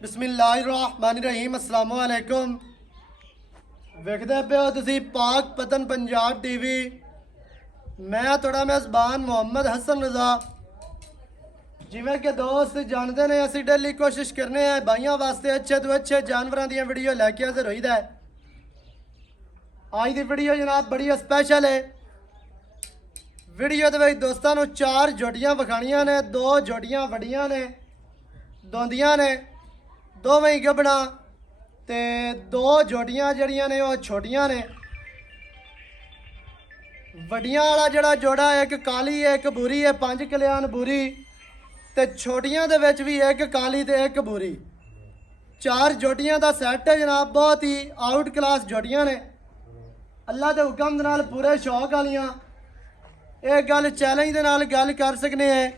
बिस्मिल्लाहिर्रहमानिर्रहीम अस्सलाम वालेकुम। वेखदे पे हो तुसी पाक पतन पंजाब टीवी। मैं थोड़ा मेज़बान मोहम्मद हसन रज़ा। जिवें कि दोस्त जानते ने असी डेली कोशिश करने हैं भाइयों वास्ते अच्छे तो अच्छे जानवरों दी वीडियो लैके हाजिर होईदा है। अज की वीडियो जनाब बड़ी स्पैशल है। वीडियो दे दोस्तों को चार जोटियां विखाणियां ने, दो जोटियां वड्डियां ने दोंदियां ने, दोवें ही गब्बना ते दो जोटियां जड़ियां ने वो छोटियां ने। वड्डियां वाला जड़ा जोड़ा एक काली है एक भूरी है, 5 कल्याण भूरी ते छोटियां दे विच भी एक काली ते एक भूरी। चार जोटियां दा सैट है जनाब, बहुत ही आउट क्लास जोटियां ने। अल्लाह के हुक्म दे नाल पूरे शौक वालियां। एक गल चैलेंज दे नाल गल कर सकने हैं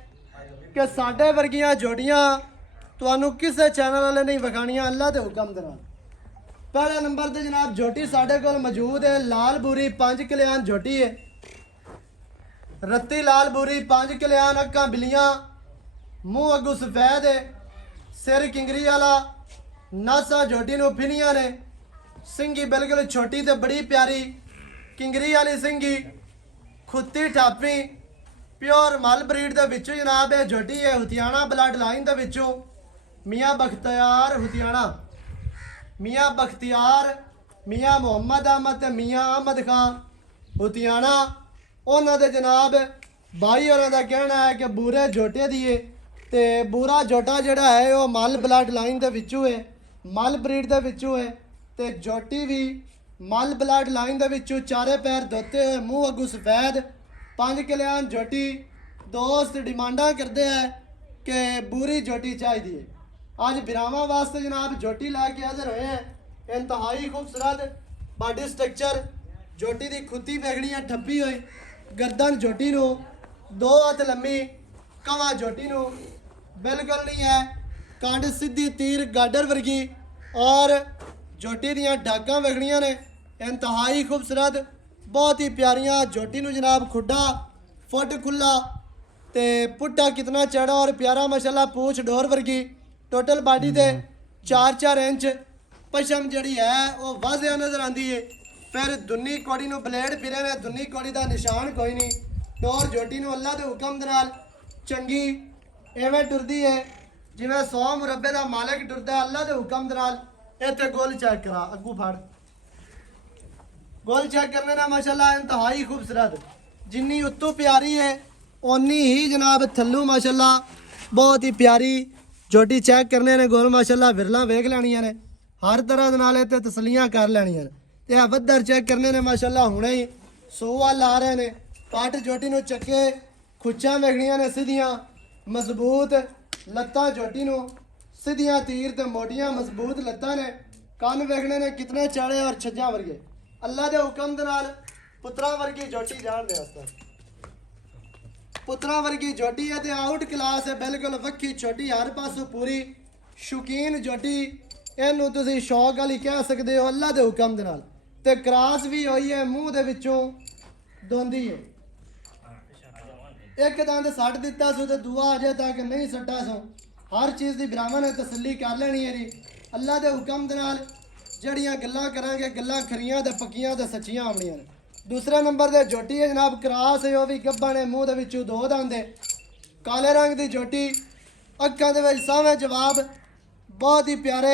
कि साडे वर्गियां जोटियां तुहानू किसी चैनल वाले नहीं विखाणियां अल्लाह के हुक्म दे नाल। पहले नंबर ते जनाब जोटी साडे कोल मौजूद है लाल बूरी 5 कल्याण जोटी है। रत्ती लाल बूरी 5 कल्याण, अक्कां बिलियां, मूँह अगू सफेद है, सिर किंगरी वाला, नासा जोटी नू फिनियां ने, सिंगी बिल्कुल छोटी ते बड़ी प्यारी किंगरी वाली सिंगी, खुत्ती ठापी, प्योर मल ब्रीड दे विचों जनाब ये जोटी है। हुतियाना ब्लड लाइन दे विचों मियाँ बख्तियार हुतियाना, मियाँ बख्तियार, मियाँ मुहम्मद अहमद ते मियाँ अहमद खान हुतियाना। उन्होंने दे जनाब भाई होरां दा कहना है कि बूरे जोटे दी है ते बूरा जोटा जिहड़ा है वो मल ब्लड लाइन दे विचों है, मल ब्रीड दे विचों है ते जोटी भी मल ब्लड लाइन दे विचों, चारे पैर धोते हुए, मूँह अगू सफेद, 5 कल्याण जोटी। दोस्त डिमांडा करते हैं कि बूरी जोटी चाहिए। अज बिरावां वास्ते जनाब जोटी लैके हाजिर होए हैं। इंतहाई खूबसूरत बॉडी स्ट्रक्चर जोटी की खुत्ती वेगड़ी है ठप्पी हुई, गर्दन जोटी नू 2 हथ लम्मी, कवा जोटी नू बिल्कुल नहीं है, कंड सीधी तीर गाडर वर्गी और जोटी दियां डाकां वेगड़ियां ने। इंतहाई खूबसूरत बहुत ही प्यारियां जोटी नू जनाब खुड्डा फुट खुला ते पुट्टा कितना चढ़ा और प्यारा माशाल्लाह, पूछ डोर वर्गी, टोटल बॉडी दे 4-4 इंच पशम जड़ी है वो वाजिया नजर आती है। फिर दुन्नी कौड़ी नू ब्लेड फिरे ने, दुन्नी कौड़ी का निशान कोई नहीं। टोर जोटी नू अल्लाह के हुक्म दे नाल चंगी एवें टुरदी है जिवें 100 मुरब्बे का मालिक टुरदा है अल्लाह के हुक्म दे नाल। इत्थे गोल चेक करा, अगू फड़, गोल चेक करने ना माशाल्लाह इंतहाई खूबसूरत। जिन्नी उत्तों प्यारी है उन्नी ही जनाब थल्लू माशाल्लाह बहुत ही प्यारी। जोटी चेक करने ने गोल माशाल्लाह विरला वेख लैनियां ने, हर तरह दे नाल इत्ते तसलियां कर लैनियां ने। ते आ वद्धर चेक करने ने माशाल्लाह हुणे ही सोवा ला रहे ने। पट जोटी नू चक्के, खुच्चां वेखणियां ने सीधियां मजबूत, लत्तां जोटी नू सीधियां तीर ते मोटियां मजबूत लत्तां ने। कन्न वेखने ने कितने चाड़े और छज्जां वर्गे। अल्लाह के हुक्म दे नाल पुत्रा वर्गी जोटी जान दे आस्ता, पुत्रा वर्गी जोटी है ते आउट क्लास है, बिल्कुल वक्खी छोटी, हर पासों पूरी शौकीन जोटी। इनू तुसी शौक वाली कह सकते हो अल्लाह के हुक्म दे नाल। ते क्रॉस भी हुई है, मूँह दे विचों दोंदी है। एक दंद सट दिता सो ते दूआ अजे तक नहीं सट्टा सो। हर चीज़ की ब्राह्मण ने तसल्ली कर लेनी है जी। अल्लाह के हुक्म दे नाल जड़ियाँ गल्लां करांगे गल्लां खरियां ते पक्कियां ते सच्चियां आवनियां ने। दूसरे नंबर ते जोटी है जनाब क्रॉस है, वह भी गब्बा ने, मूँह दे विचों 2 दंद है, काले रंग की जोटी, अक्खां दे विच सावें जवाब, बहुत ही प्यारे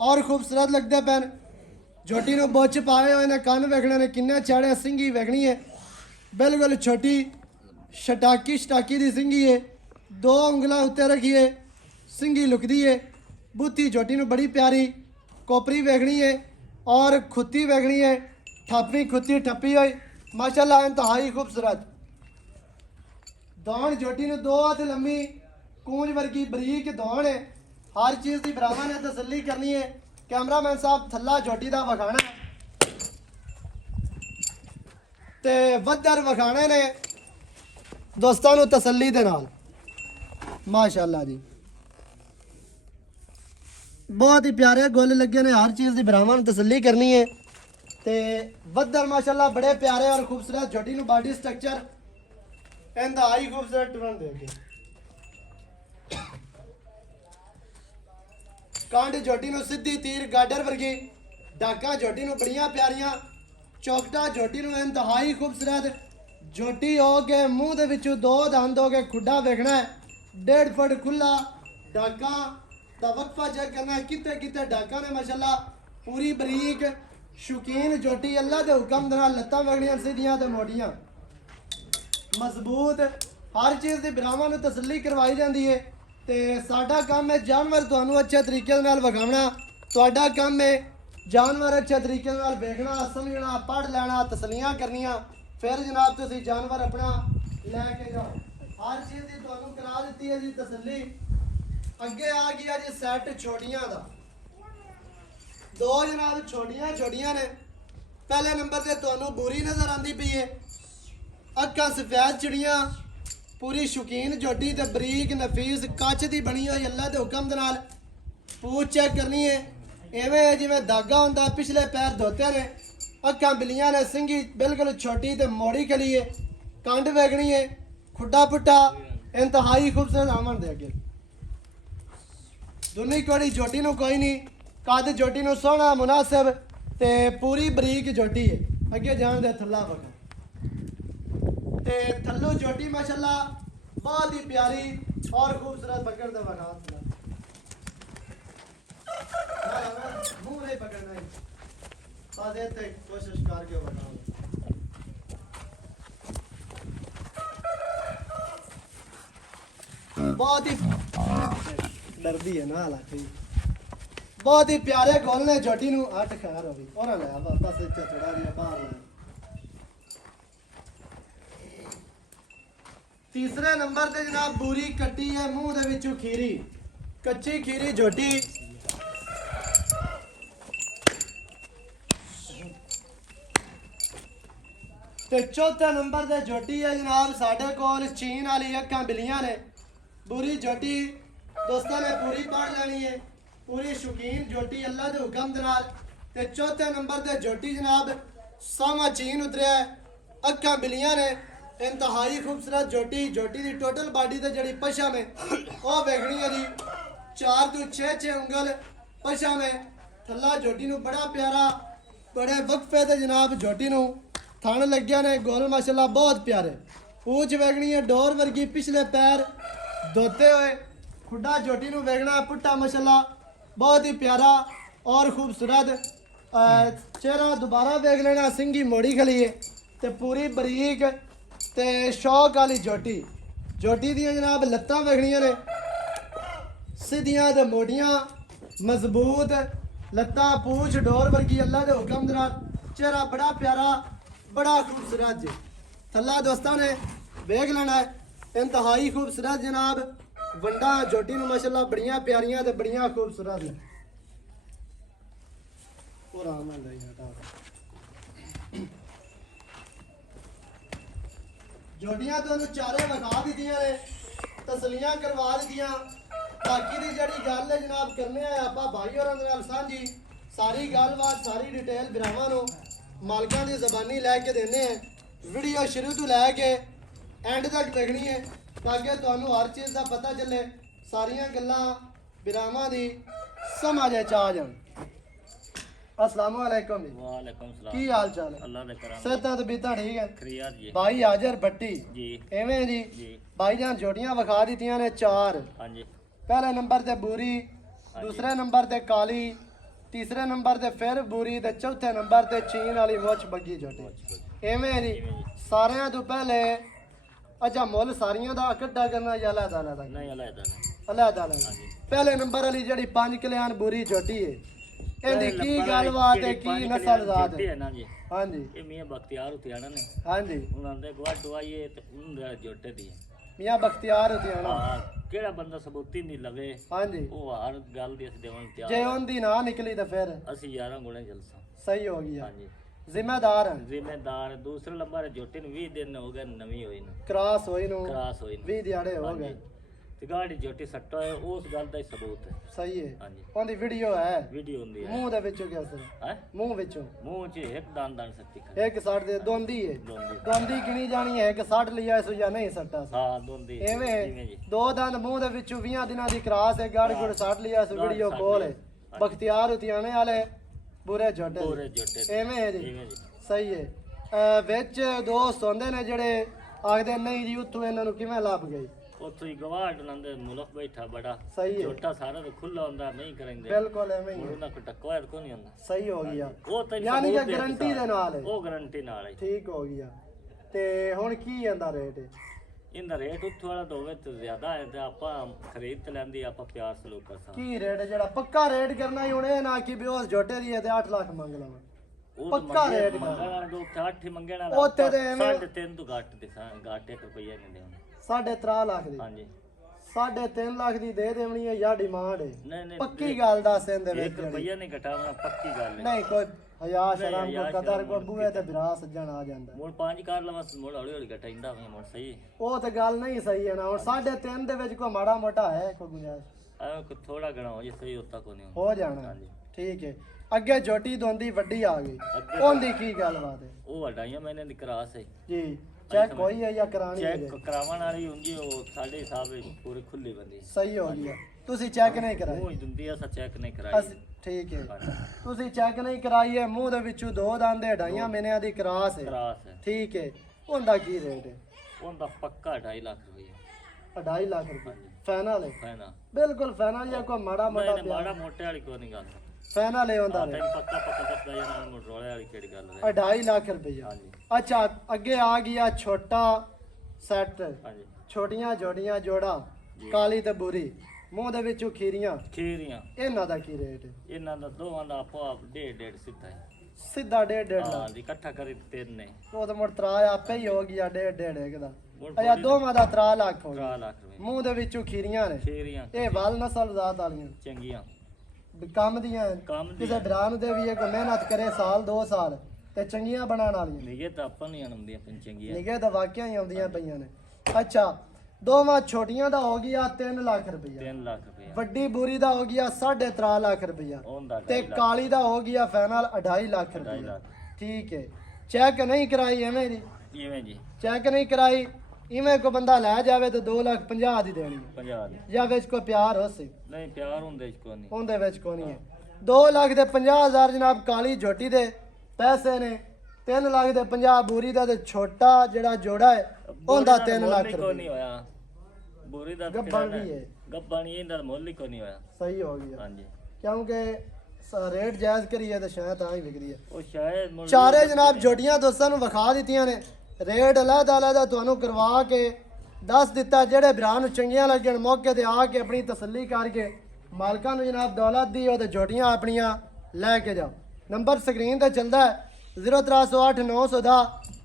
और खूबसूरत लगते पैन। जोटी नू बुच्च पाए हुए ने, कन्न वेखने ने किन्ने चाड़े, सिंगी वेखनी है बिल्कुल छोटी शटाकी शटाकी दी सिंगी है, 2 उंगलां उत्ते रखिए, सिंगी लुकदी है। बूथी जोटी नू बड़ी प्यारी, कोपरी वेखनी है और खुत्ती वेखनी है, ठप्पी खुत्ती ठप्पी हुई माशाल्लाह इंतहाई खूबसूरत। दौड़ जोटी नू 2 हथ लम्मी, कूंज वर्गी बरीक दौड़ है। हर चीज़ की ब्राह्मण ने तसल्ली करनी है। कैमरामैन साहब थल्ला जोटी का विखाना ते वद्धर विखाने ने दोस्तों नू तसल्ली दे नाल माशाल्लाह जी। बहुत ही प्यारे गुल लगे ने, हर चीज़ की ब्राह्मण तसल्ली करनी है। ते वद्धर माशाल्लाह बड़े प्यारे और खूबसूरत जोटी नू बॉडी स्ट्रक्चर इंतहाई खूबसूरत टुरन दे। ਕੰਡ ਝੋਟੀ ਨੂੰ ਸਿੱਧੀ ਤੀਰ ਗਾਡਰ ਵਰਗੀ, ਡਾਕਾਂ ਝੋਟੀ ਨੂੰ ਬੜੀਆਂ ਪਿਆਰੀਆਂ, ਚੌਕਟਾ ਝੋਟੀ ਨੂੰ ਇੰਤਹਾਈ ਖੂਬਸੂਰਤ ਝੋਟੀ ਹੋ ਕੇ ਮੂੰਹ ਦੇ ਵਿੱਚੋਂ ਦੋ ਦੰਦ ਹੋ ਕੇ ਖੁੱਡਾ ਵੇਖਣਾ ਹੈ, 1.5 ਫੁੱਟ ਖੁੱਲਾ ਡਾਕਾਂ ਦਾ ਵਕਫਾ ਚੈੱਕ ਕਰਨਾ ਹੈ, ਕਿਤੇ ਕਿਤੇ ਡਾਕਾਂ ਨੇ ਮਾਸ਼ਾਅੱਲਾ ਪੂਰੀ ਬਰੀਕ ਸ਼ੌਕੀਨ ਝੋਟੀ, ਅੱਲਾ ਦੇ ਹੁਕਮ ਦੇ ਨਾਲ ਲੱਤਾਂ ਵਗੜੀਆਂ ਸਿੱਧੀਆਂ ਤੇ ਮੋਟੀਆਂ ਮਜ਼ਬੂਤ, ਹਰ ਚੀਜ਼ ਦੀ ਬਰਾਵਾਂ ਨੂੰ ਤਸੱਲੀ ਕਰਵਾਈ ਜਾਂਦੀ ਹੈ। ਤੇ ਸਾਡਾ ਕੰਮ ਹੈ ਜਾਨਵਰ ਤੁਹਾਨੂੰ ਅੱਛੇ ਤਰੀਕੇ ਦੇ ਨਾਲ ਵਿਖਾਉਣਾ, ਤੁਹਾਡਾ ਕੰਮ ਹੈ ਜਾਨਵਰ ਅੱਛੇ ਤਰੀਕੇ ਦੇ ਨਾਲ ਵੇਖਣਾ, ਸਮਝਣਾ, ਪੜ੍ਹ ਲੈਣਾ, ਤਸੱਲੀਆਂ ਕਰਨੀਆਂ, ਫਿਰ ਜਨਾਬ ਤੁਸੀਂ ਜਾਨਵਰ ਆਪਣਾ ਲੈ ਕੇ ਜਾਓ। ਹਰ ਚੀਜ਼ ਦੀ ਤੁਹਾਨੂੰ ਕਰਾ ਦਿੱਤੀ ਹੈ ਜੀ ਤਸੱਲੀ। ਅੱਗੇ ਆ ਗਿਆ ਜੀ ਸੈੱਟ ਛੋਟੀਆਂ ਦਾ, ਦੋ ਜਨਾਬ ਛੋਟੀਆਂ ਨੇ। ਪਹਿਲੇ ਨੰਬਰ ਤੇ ਤੁਹਾਨੂੰ ਬੂਰੀ ਨਜ਼ਰ ਆਂਦੀ ਪਈ ਹੈ, ਅੱਖਾਂ ਸਫੈਦ ਚਿੜੀਆਂ, ਪੂਰੀ ਸ਼ੌਕੀਨ ਝੋਟੀ ਤੇ ਬਰੀਕ ਨਫੀਸ ਕੱਚ ਦੀ ਬਣੀ ਹੋਈ, ਅੱਲਾ ਦੇ ਹੁਕਮ ਦੇ ਨਾਲ ਪੂਛ ਚੈੱਕ ਕਰਨੀ ਹੈ, ਐਵੇਂ ਜਿਵੇਂ ਦਾਗਾ ਹੁੰਦਾ, ਪਿਛਲੇ ਪੈਰ ਧੋਤੇ ਨੇ, ਅੱਖਾਂ ਬਿੱਲੀਆਂ ਨੇ, ਸਿੰਗੀ ਬਿਲਕੁਲ ਛੋਟੀ ਤੇ ਮੋੜੀ ਖਲੀ ਹੈ, ਕੰਡ ਵੇਖਣੀ ਹੈ, ਖੁੱਡਾ ਪੁੱਟਾ ਇੰਤਹਾਈ ਖੂਬਸੂਰਤ ਆਮਣ ਦੇ ਅੱਗੇ ਦੁਨੀ ਕੋੜੀ ਝੋਟੀ ਨੂੰ ਕੋਈ ਨਹੀਂ, ਕੱਦ ਝੋਟੀ ਨੂੰ ਸੋਹਣਾ ਮੁਨਾਸਿਬ ਤੇ ਪੂਰੀ ਬਰੀਕ ਝੋਟੀ ਹੈ। ਅੱਗੇ ਜਾਣ ਦੇ ਥੱਲਾ ਵਗਾ ਤੇ ਥੱਲੂ ਝੋਟੀ ਮਾਸ਼ਾਅੱਲਾ ਬਹੁਤ ਹੀ ਪਿਆਰੀ ਔਰ ਖੂਬਸੂਰਤ ਬੱਕਰ ਦਾ ਵਗਾ ਮੂੰਹ ਨਹੀਂ ਪਕੜਨਾ ਹੈ, ਬਸ ਇਹ ਤੇ ਕੋਸ਼ਿਸ਼ ਕਰਕੇ ਵਗਾ बहुत ही डरदी है ना हालांकि बहुत ही प्यारे गोल ने झोटी नु 8 खैर हो गई और ले बस इतना थोड़ा दिया बाहर। तीसरे नंबर ते जनाब बूरी कट्टी है, मुंह दे विचों खीरी, कच्ची खीरी झोटी, ते चौथे नंबर ते झोटी है जनाब साडे कोल चीन वाली अक्खां बिलियां ने, पूरी झोटी दोस्तों ने पूरी पढ़ लेनी है, पूरी शौकीन झोटी अल्लाह के हुक्म दे नाल। ते चौथे नंबर ते झोटी जनाब सामा चीन उतरिया है, अक्खां बिलियां ने, इंतहाई खूबसूरत झोटी, झोटी दी टोटल बॉडी ते जड़ी पशम है वो वेखनी है जी 4 तो 6 उंगल पशम है, थल्ला झोटी नु बड़ा प्यारा बड़े वक्फे ते जनाब झोटी नु थन लग्या ने, गोल माशाल्लाह बहुत प्यारे, पूछ वेखनी है डोर वर्गी, पिछले पैर धोते हुए, खुड्डा झोटी नु वेखना, पुट्टा माशाल्लाह बहुत ही प्यारा और खूबसूरत, चेहरा दोबारा वेख लेना, सिंगी मोड़ी खली है ते पूरी बरीक ते शौक वाली झोटी, झोटी दी जनाब लत्तां वेखनियां ने सीधियां ते मोटियां मजबूत लत्तां, पूछ डोर वर्गी, अल्लाह दे हुक्म दे नाल, चेहरा बड़ा प्यारा बड़ा खूबसूरत जी, थल्ला दोस्तां ने वेख लेना है, इंतहाई खूबसूरत जनाब वंडा झोटी नु माशाल्लाह बड़ियां प्यारियां ते बड़ियां खूबसूरत ने। और आमन दई हटा झोटियां तो चारे लगा दित्तियां ने, तसलियां करवा दित्तियां, बाकी दी जड़ी गल है जनाब करने आ आपा भाई होरां दे नाल सांझी, सारी गलबात सारी डिटेल बिरावां नु मालकां दी ज़बानी लैके देने हैं, वीडियो शुरू तो लैके एंड तक देखनी है ताकि तुहानू हर चीज़ का पता चले, सारियां गल्लां बिरावां दी समझ आ जान। अस्सलाम वालेकुम जी। वालेकुम सलाम। की हाल चाल है? अल्लाह दे करम। सेहतां ते बीता ठीक है खैरियत जी। भाई हाजर भट्टी जी एवें जी जी। भाई जान जोड़ियां विखा दित्तियां ने 4, हाँ जी पहले नंबर ते बूरी, दूसरे नंबर ते काली, तीसरे नंबर ते फिर बूरी ते चौथे नंबर ते चीन वाली मुछ बग्गी झोटी, एवें जी सारियां तो पहले अच्छा मुल सारियां दा इकट्ठा करना या अलग अलग नहीं अलग अलग। पहले नंबर वाली जड़ी 5 कल्याण बूरी झोटी है, ਇਹਦੀ ਕੀ ਗੱਲਬਾਤ ਹੈ, ਕੀ ਨਸਲ ਜ਼ਾਤ ਹੈ? ना जी ਹਾਂਜੀ ये मियां बख्तियार हुतियाना ने ਹਾਂਜੀ उन्हां दे गवाह दुआई ते उन जोटे दी ਮੀਆਂ ਬਖਤਿਆਰ ਹੁਤਿਆਣਾ, केड़ा बंदा सबूती नहीं लगे ਹਾਂਜੀ वो हर गल दी अस देवन ਜੇ तैयार ਉਹਦੀ ਨਾ ਨਿਕਲੀ ਤਾਂ ਫਿਰ असि 11 गुणे जलसा। ਸਹੀ ਹੋ ਗਿਆ, हाँ जी ਜ਼ਿੰਮੇਦਾਰ ਹੈ, जिम्मेदार दूसरे नंबर जोटे नु 20 दिन हो गए नवी होई ना ਕ੍ਰਾਸ ਹੋਈ ਨੂੰ क्रास होई ना 20 ਦਿਹਾੜੇ ਹੋ हाँ ਗਏ। जी। ਤੇ ਗਾੜੀ ਝੋਟੀ ਸੱਟਾ ਹੈ ਉਸ ਗੱਲ ਦਾ ਹੀ ਸਬੂਤ ਹੈ ਸਹੀ ਹੈ ਹਾਂਜੀ ਉਹਦੀ ਵੀਡੀਓ ਹੈ ਵੀਡੀਓ ਹੁੰਦੀ ਹੈ ਮੂੰਹ ਦੇ ਵਿੱਚੋਂ ਕਿਆ ਸਰ ਹੈ ਮੂੰਹ ਵਿੱਚੋਂ ਮੂੰਹ 'ਚ ਇੱਕ ਦੰਦ ਸੱਟੀ ਖਾ ਇੱਕ ਸੱਟ ਦੇ ਦੋਂਦੀ ਹੈ ਦੋਂਦੀ ਦੋਂਦੀ ਕਿਣੀ ਜਾਣੀ ਹੈ ਕਿ ਸੱਟ ਲਿਆ ਸੋ ਜਾਂ ਨਹੀਂ ਸੱਟਾ ਸੀ ਹਾਂ ਦੋਂਦੀ ਐਵੇਂ ਜਿਵੇਂ ਜੀ ਦੋ ਦੰਦ ਮੂੰਹ ਦੇ ਵਿੱਚੋਂ 20 ਦਿਨਾਂ ਦੀ ਕਰਾਸ ਹੈ ਗਾੜੀ ਗੁੜ ਸੱਟ ਲਿਆ ਸੋ ਵੀਡੀਓ ਕੋਲ ਹੈ ਬਖਤਿਆਰ ਉਤਿਆਣੇ ਵਾਲੇ ਬੁਰੇ ਝੋਟੇ ਪੂਰੇ ਝੋਟੇ ਐਵੇਂ ਹੈ ਜੀ ਜਿਵੇਂ ਜੀ ਸਹੀ ਹੈ ਵਿੱਚ ਦੋਸਤ ਹੁੰਦੇ ਨੇ ਜਿਹੜੇ ਆਖਦੇ ਨਹੀਂ ਜੀ ਉੱਥੋਂ ਇਹਨਾਂ ਨੂੰ ਕਿਵੇਂ ਲੱਭ ਗਈ ਉੱਥੋਂ ਹੀ ਗਵਾੜ ਨੰਦੇ ਮੁਲਕ ਬੈਠਾ ਬੜਾ ਸਹੀ ਹੈ ਝੋਟਾ ਸਾਰਾ ਤਾਂ ਖੁੱਲਾ ਹੁੰਦਾ ਨਹੀਂ ਕਰਾਂਦੇ ਬਿਲਕੁਲ ਐਵੇਂ ਹੀ ਹੈ। ਉਹਨਾਂ ਕੋ ਟੱਕਵਾ ਕੋ ਨਹੀਂ ਹੁੰਦਾ ਸਹੀ ਹੋ ਗਿਆ ਉਹ ਤਾਂ ਯਾਨੀ ਕਿ ਗਾਰੰਟੀ ਦੇ ਨਾਲ ਹੈ ਉਹ ਗਾਰੰਟੀ ਨਾਲ ਹੈ ਠੀਕ ਹੋ ਗਿਆ ਤੇ ਹੁਣ ਕੀ ਜਾਂਦਾ ਰੇਟ ਇਹਦਾ ਰੇਟ ਉੱਥੋਂ ਵਾਲਾ ਤਾਂ ਹੋਵੇ ਤੇ ਜ਼ਿਆਦਾ ਹੈ ਤੇ ਆਪਾਂ ਖਰੀਦ ਤੇ ਲੈਂਦੀ ਆਪਾਂ ਪਿਆਰ ਸਲੂਕ ਕਰ ਸਕਦੇ ਕੀ ਰੇਟ ਜਿਹੜਾ ਪੱਕਾ ਰੇਟ ਕਰਨਾ ਹੀ ਹੁਣ ਇਹ ਨਾ ਕਿ ਵੀ ਉਸ ਝੋਟੇ ਦੀ ਹੈ ਤੇ 8 ਲੱਖ ਮੰਗ ਲਵਾਂ ਉਹ ਪੱਕਾ ਰੇਟ ਕਰ ਮੰਗਣਾ ਜੋ 8 ਹੀ ਮੰਗਣਾ ਉੱਥੇ ਤੇ ਐਵੇਂ 3.5 ਤੋਂ ਘੱਟ ਦਿਖਾ ਘੱਟ 1 ਰੁਪਈਆ ਨਹੀਂ ਦੇਣਾ 3.5 ਲੱਖ ਦੀ ਹਾਂਜੀ 3.5 ਲੱਖ ਦੀ ਦੇ ਦੇਵਣੀ ਹੈ ਜਾਂ ਡਿਮਾਂਡ ਹੈ ਨਹੀਂ ਨਹੀਂ ਪੱਕੀ ਗੱਲ ਦੱਸ ਇਹਦੇ 1 ਵਿੱਚ ਰੁਪਈਆ ਨਹੀਂ ਘਟਾਉਣਾ ਪੱਕੀ ਗੱਲ ਹੈ ਨਹੀਂ ਕੋਈ ਹਯਾ ਸ਼ਰਮ ਹਯਾ ਕੋ ਕਦਰ ਸ਼ਰਮ ਕੋ ਬੂਏ ਤੇ ਵਿਰਾ ਸੱਜਣ ਆ ਜਾਂਦਾ ਮੋੜ 5 ਕਰ ਲਵਾਂ ਮੋੜ ਹੌਲੀ ਹੌਲੀ ਘਟਾਈਂਦਾ ਮੈਂ ਮੋੜ ਸਹੀ ਉਹ ਤੇ ਗੱਲ ਨਹੀਂ ਸਹੀ ਹੈ ਨਾ ਹੁਣ 3.5 ਦੇ ਵਿੱਚ ਕੋਈ ਮਾੜਾ ਮੋਟਾ ਹੈ ਕੋਈ ਗੁੰਜਾਇਸ਼ ਐ ਕੋ ਥੋੜਾ ਗਣਾ ਹੋ ਜੇ ਸਹੀ ਹੁੰਦਾ ਕੋ ਨਹੀਂ ਹੋ ਜਾਣਾ ਹਾਂਜੀ ਠੀਕ ਹੈ ਅੱਗੇ ਝੋਟੀ ਦੋਂਦੀ ਵੱਡੀ ਆ ਗਈ ਅੱਗੇ ਉਹਦੀ ਕੀ ਗੱਲਬਾਤ ਹੈ ਉਹ ਵਡਾਈਆਂ ਮੈਨੇ ਦੀ ਕਰਾਸ ਹੈ ਜੀ ਚੈੱਕ ਹੋਈ ਹੈ ਜਾਂ ਕਰਾਣੀ ਹੈ ਚੈੱਕ ਕਰਾਉਣ ਵਾਲੀ ਹੁੰਦੀ ਉਹ ਸਾਡੇ ਹਿਸਾਬ ਵਿੱਚ ਪੂਰੀ ਖੁੱਲੀ ਬੰਦੀ ਸਹੀ ਹੋ ਗਿਆ ਤੁਸੀਂ ਚੈੱਕ ਨਹੀਂ ਕਰਾਈ ਉਹ ਹੀ ਦਿੰਦੀ ਆ ਚੈੱਕ ਨਹੀਂ ਕਰਾਈ ਠੀਕ ਹੈ ਤੁਸੀਂ ਚੈੱਕ ਨਹੀਂ ਕਰਾਈ ਹੈ ਮੂੰਹ ਦੇ ਵਿੱਚੋਂ ਦੋ ਦੰਦ ਢਾਈਆਂ ਮਹੀਨਿਆਂ ਦੀ ਕਰਾਸ ਹੈ ਕਰਾਸ ਹੈ ਠੀਕ ਹੈ ਉਹਦਾ ਕੀ ਰੇਟ ਹੈ ਉਹਦਾ ਪੱਕਾ 2.5 ਲੱਖ ਰੁਪਏ 2.5 ਲੱਖ ਰੁਪਏ ਫਾਈਨਲ ਹੈ ਫਾਇਨਾ ਬਿਲਕੁਲ ਫਾਈਨਲ ਜਾਂ ਕੋਈ ਮਾੜਾ ਮੋਟਾ ਨਹੀਂ ਮਾੜਾ ਮੋਟੇ ਵਾਲੀ ਕੋਈ ਨਹੀਂ ਗੱਲ ਫਾਈਨਲ ਹੈ ਉਹਦਾ ਤੈਨੂੰ ਪੱਕਾ ਪੱਕਾ ਦੱਸਦਾ ਜਾਣਾ ਮੋਟਰੋਲੇ ਵਾਲੀ ਕਿਹੜੀ ਗੱਲ ਹੈ 2.5 ਲੱਖ ਰੁਪਏ ਹਾਂਜੀ ਅੱਛਾ ਅੱਗੇ ਆ ਗਿਆ ਛੋਟਾ ਸੈੱਟ ਹਾਂਜੀ ਛੋਟੀਆਂ ਜੋੜੀਆਂ ਜੋੜਾ ਕਾਲੀ ਤੇ ਬੁਰੀ ਮੂੰਹ ਦੇ ਵਿੱਚੋਂ ਖੀਰੀਆਂ ਖੀਰੀਆਂ ਇਹਨਾਂ ਦਾ ਕੀ ਰੇਟ ਹੈ ਇਹਨਾਂ ਦਾ ਦੋਵਾਂ ਦਾ ਆਪੋ ਆਪ 1.5 ਸਿੱਧਾ ਹੈ ਸਿੱਧਾ 1.5 ਹਾਂ ਲੱਖ ਜੀ ਇਕੱਠਾ ਕਰੀ ਤਿੰਨ ਨੇ ਉਹ ਤਾਂ ਮੁੜ ਤਰਾ ਆਪੇ ਹੀ ਹੋ ਗਿਆ 1.5 ਇੱਕ ਦਾ ਮੁੜ ਅਜਾ ਦੋਵਾਂ ਦਾ 3 ਲੱਖ ਹੋ 3 ਗਿਆ ਲੱਖ ਰੁਪਏ ਮੂੰਹ ਦੇ ਵਿੱਚੋਂ ਖੀਰੀਆਂ ਨੇ ਖੀਰੀਆਂ ਇਹ ਵੱਲ ਨਸਲ ਜ਼ਾਤ ਵਾਲੀਆਂ ਚੰਗੀਆਂ ਵੀ ਕੰਮ ਦੀਆਂ ਕੰਮ ਦੀ ਕਿਸੇ ਬਰਾਨ ਦੇ ਵੀ ਇੱਕ ਮਿਹਨਤ ਕਰੇ ਸਾਲ 2 ਸਾਲ ਤੇ ਚੰਗੀਆਂ ਬਣਾਉਣ ਵਾਲੀਆਂ ਨਿਗੇ ਤਾਂ ਆਪਾਂ ਨਹੀਂ ਆਉਂਦੀਆਂ ਪਨ ਚੰਗੀਆਂ ਨਿਗੇ ਤਾਂ ਵਾਕਿਆ ਹੀ ਆਉਂਦੀਆਂ ਪਈਆਂ ਨੇ ਅੱਛਾ ਦੋਵਾਂ ਛੋਟੀਆਂ ਦਾ ਹੋ ਗਿਆ 3 ਲੱਖ ਰੁਪਇਆ 3 ਲੱਖ ਰੁਪਏ ਵੱਡੀ ਬੂਰੀ ਦਾ ਹੋ ਗਿਆ 3.5 ਲੱਖ ਰੁਪਇਆ ਉਹਦਾ ਤੇ ਕਾਲੀ ਦਾ ਹੋ ਗਿਆ ਫਾਈਨਲ 2.5 ਲੱਖ 2.5 ਰੁਪਇਆ ਲੱਖ ਠੀਕ ਹੈ ਚੈੱਕ ਨਹੀਂ ਕਰਾਈ ਐਵੇਂ ਦੀ ਇਵੇਂ ਜੀ ਚੈੱਕ ਨਹੀਂ ਕਰਾਈ ਇਵੇਂ ਕੋ ਬੰਦਾ ਲੈ ਜਾਵੇ ਤਾਂ 2,50,000 ਦੀ ਦੇਣੀ ਹੈ 50 ਦੀ ਜਾਂ ਵਿੱਚ ਕੋਈ ਪਿਆਰ ਹੋਸੇ ਨਹੀਂ ਪਿਆਰ ਹੁੰਦੇ ਚ ਕੋਈ ਨਹੀਂ ਉਹਦੇ ਵਿੱਚ ਕੋਈ ਨਹੀਂ ਹੈ 2,50,000 ਜਨਾਬ ਕਾਲੀ ਝੋਟੀ ਦੇ ਪੈਸੇ ਨੇ 3 ਲੱਖ ਦੇ 50 ਬੂਰੀ ਦਾ ਤੇ ਛੋਟਾ ਜਿਹੜਾ ਜੋੜਾ ਹੈ ਉਹਦਾ 3 ਲੱਖ ਕੋਈ ਰੁਪਏ ਨਹੀਂ ਹੋਇਆ ਬੋਰੀ ਦਾ ਗੱਬਣ ਵੀ ਹੈ ਗੱਬਣ ਇਹਦਾ ਮੁੱਲ ਹੀ ਕੋਈ ਨਹੀਂ ਹੋਇਆ ਸਹੀ ਹੋ ਗਿਆ ਹਾਂਜੀ ਕਿਉਂਕਿ ਰੇਟ ਜਾਇਜ਼ ਕਰੀਏ ਤਾਂ ਸ਼ਾਇਦ ਤਾਂ ਹੀ ਵਿਕਦੀ ਹੈ ਉਹ ਸ਼ਾਇਦ ਮੁੱਲ ਚਾਰੇ ਜਨਾਬ ਝੋਟੀਆਂ ਦੋਸਤਾਂ ਨੂੰ ਵਿਖਾ ਦਿੱਤੀਆਂ ਨੇ ਰੇਟ ਅਲੱਗ-ਅਲੱਗ ਤੁਹਾਨੂੰ ਕਰਵਾ ਕੇ ਦੱਸ ਦਿੱਤਾ ਜਿਹੜੇ ਭਰਾ ਨੂੰ ਚੰਗੀਆਂ ਲੱਗਣ ਮੌਕੇ ਤੇ ਆ ਕੇ ਆਪਣੀ ਤਸੱਲੀ ਕਰਕੇ ਮਾਲਕਾਂ ਨੂੰ ਜਨਾਬ ਦੌਲਤ ਦੀ ਉਹਦੇ ਝੋਟੀਆਂ ਆਪਣੀਆਂ ਲੈ ਕੇ ਜਾਓ ਨੰਬਰ ਸਕਰੀਨ ਤੇ ਚੱਲਦਾ ਹੈ 0308 910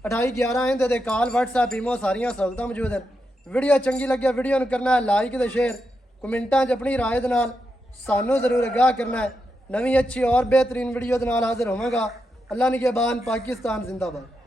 2811 ਇਹਦੇ ਤੇ ਕਾਲ WhatsApp ਈਮੋ ਸਾਰੀਆਂ ਸਹੂਲਤਾਂ ਮੌਜੂਦ ਹਨ ਵੀਡੀਓ ਚੰਗੀ ਲੱਗਿਆ ਵੀਡੀਓ ਨੂੰ ਕਰਨਾ ਹੈ ਲਾਈਕ ਤੇ ਸ਼ੇਅਰ ਕਮੈਂਟਾਂ 'ਚ ਆਪਣੀ ਰਾਏ ਦੇ ਨਾਲ ਸਾਨੂੰ ਜ਼ਰੂਰ ਆਗਾਹ ਕਰਨਾ ਹੈ ਨਵੀਂ ਅੱਛੀ ਔਰ ਬਿਹਤਰੀਨ ਵੀਡੀਓ ਦੇ ਨਾਲ ਹਾਜ਼ਰ ਹੋਵਾਂਗਾ ਅੱਲਾ ਨਿਗਹਿਬਾਨ ਪਾਕਿਸਤਾਨ ਜ਼ਿੰਦਾਬਾਦ